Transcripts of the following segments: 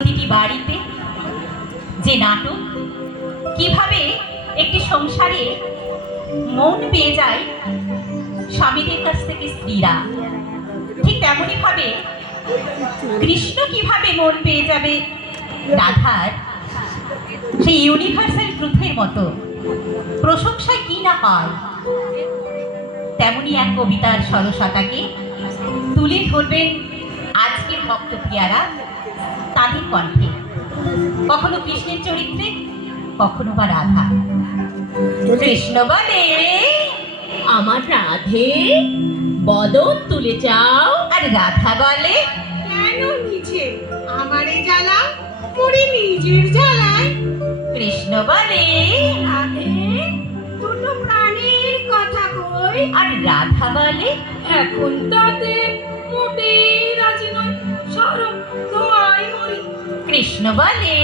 প্রতিটি বাড়িতে যে নাটক কিভাবে একটি সংসারে মন পেয়ে যায় স্বামীদের কাছ থেকে স্ত্রীরা, ঠিক তেমনই ভাবে কৃষ্ণ কিভাবে মন পেয়ে যাবে রাধার, সেই ইউনিভার্সাল ট্রুথের মতো প্রশংসায় কি না হয়। তেমনি এক কবিতার সরসতাকে তুলে ধরবেন আজকের ভক্ত প্রিয়ারা তাদের কণ্ঠে, কখনো কৃষ্ণের চরিত্রে, কখনো বা রাধা। কৃষ্ণ বলে, আমার রাধে বদন তুলে যাও। আর রাধা বলে, কেন নিচে আমারে জ্বালা পড়ি নিজের জ্বালায়। কৃষ্ণ বলে, রাধে দুটো প্রাণীর কথা কই। আর রাধা বলে, এখন তাতে মোটেই রাজি নয়, সরব তোমায় মরি। কৃষ্ণ বলে,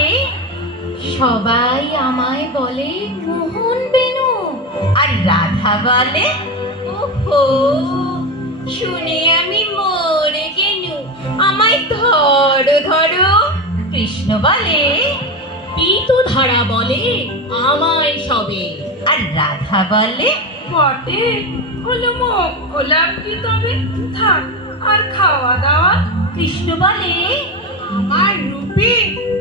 সবাই আমায় বলে মোহন বেনু। আর রাধা বলে, ওহো, শুনে আমি মরে গেনু, আমায় ধরো ধরো। কৃষ্ণ বলে, পিতু ধারা বলে আমায় সবে। আর রাধা বলে, বটে হলো মুখ গোলাপ কি তবে থাক আর খাওয়া দাওয়া। কৃষ্ণ বলে, আমার রূপে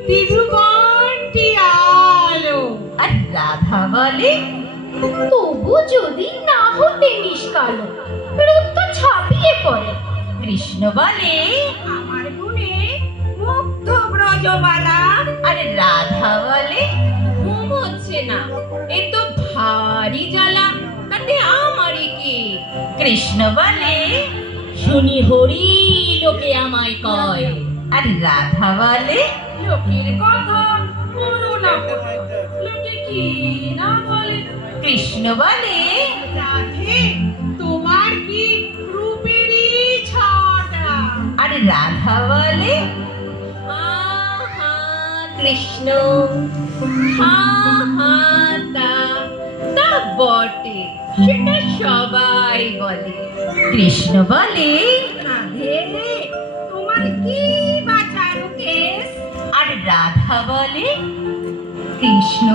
ত্রিভুবনটি আলো। আর রাধা বলে, তবু যদি না হতে নিষ্কালো, রূপ তো ছাপিয়ে পড়ে। কৃষ্ণ বলে, আমার গুণে মুগ্ধ ব্রজবালা। আর রাধা বলে, ঘুম হচ্ছে না, এ তো ভারী জ্বালা, তাতে আমারই কি। কৃষ্ণ বলে, শুনি হরি লোকে আমায় কয়। আর রাধা বলে, লোকের কথা বলো না বলো, লোকে কি না বলে। কৃষ্ণ বলে, রাধে তোমার কি রূপেরই ছটা। আর রাধা বলে, আহা কৃষ্ণ, হা হা তা তা বটে, সেটা সবাই বলে। কৃষ্ণ বলে, রাধে তোমার কি বাঁচানো কেস। আর রাধা বলে, কৃষ্ণ,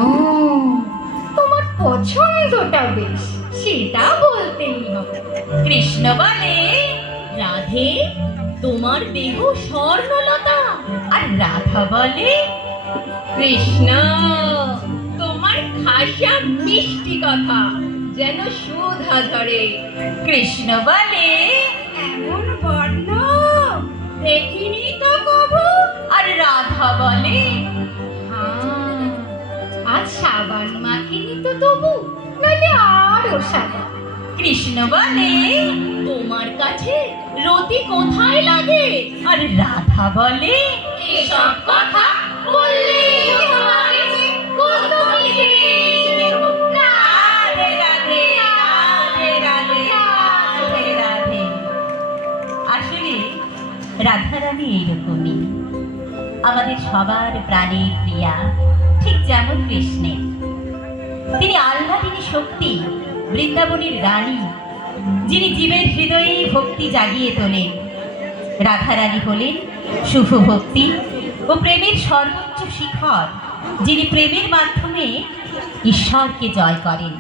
তোমার পছন্দটা বেশ, সেটা বলতেই হবে। কৃষ্ণ বলে, রাধে তোমার দেহ স্বর্ণলতা। আর রাধা বলে, কৃষ্ণ, তোমার খাসা মিষ্টি কথা যেন সুধা ঝরে। কৃষ্ণ বলে, এমন বর্ণ দেখিনি তো কবু। আর রাধা বলে, হ্যাঁ, আজ সাবান মাখিনি তো তবু, নাহলে আরো সাদা। কৃষ্ণ বলে, তোমার কাছে রতি কোথায় লাগে। আর রাধা বলে, এসব কথা বললেই হয়, কত মিঠে। রাধে রাধে রাধে রাধে রাধে রাধে। আসলে রাধারানী এইরকমই, আমাদের সবার প্রাণের প্রিয়া, ঠিক যেমন কৃষ্ণের। তিনি আহ্লাদিনী শক্তি, বৃন্দাবনের রানী, যিনি জীবের হৃদয়ে ভক্তি জাগিয়ে তোলেন। রাধারানী হলেন শুভ ভক্তি ও প্রেমের সর্বোচ্চ শিখর, যিনি প্রেমের মাধ্যমে ঈশ্বরকে জয় করেন।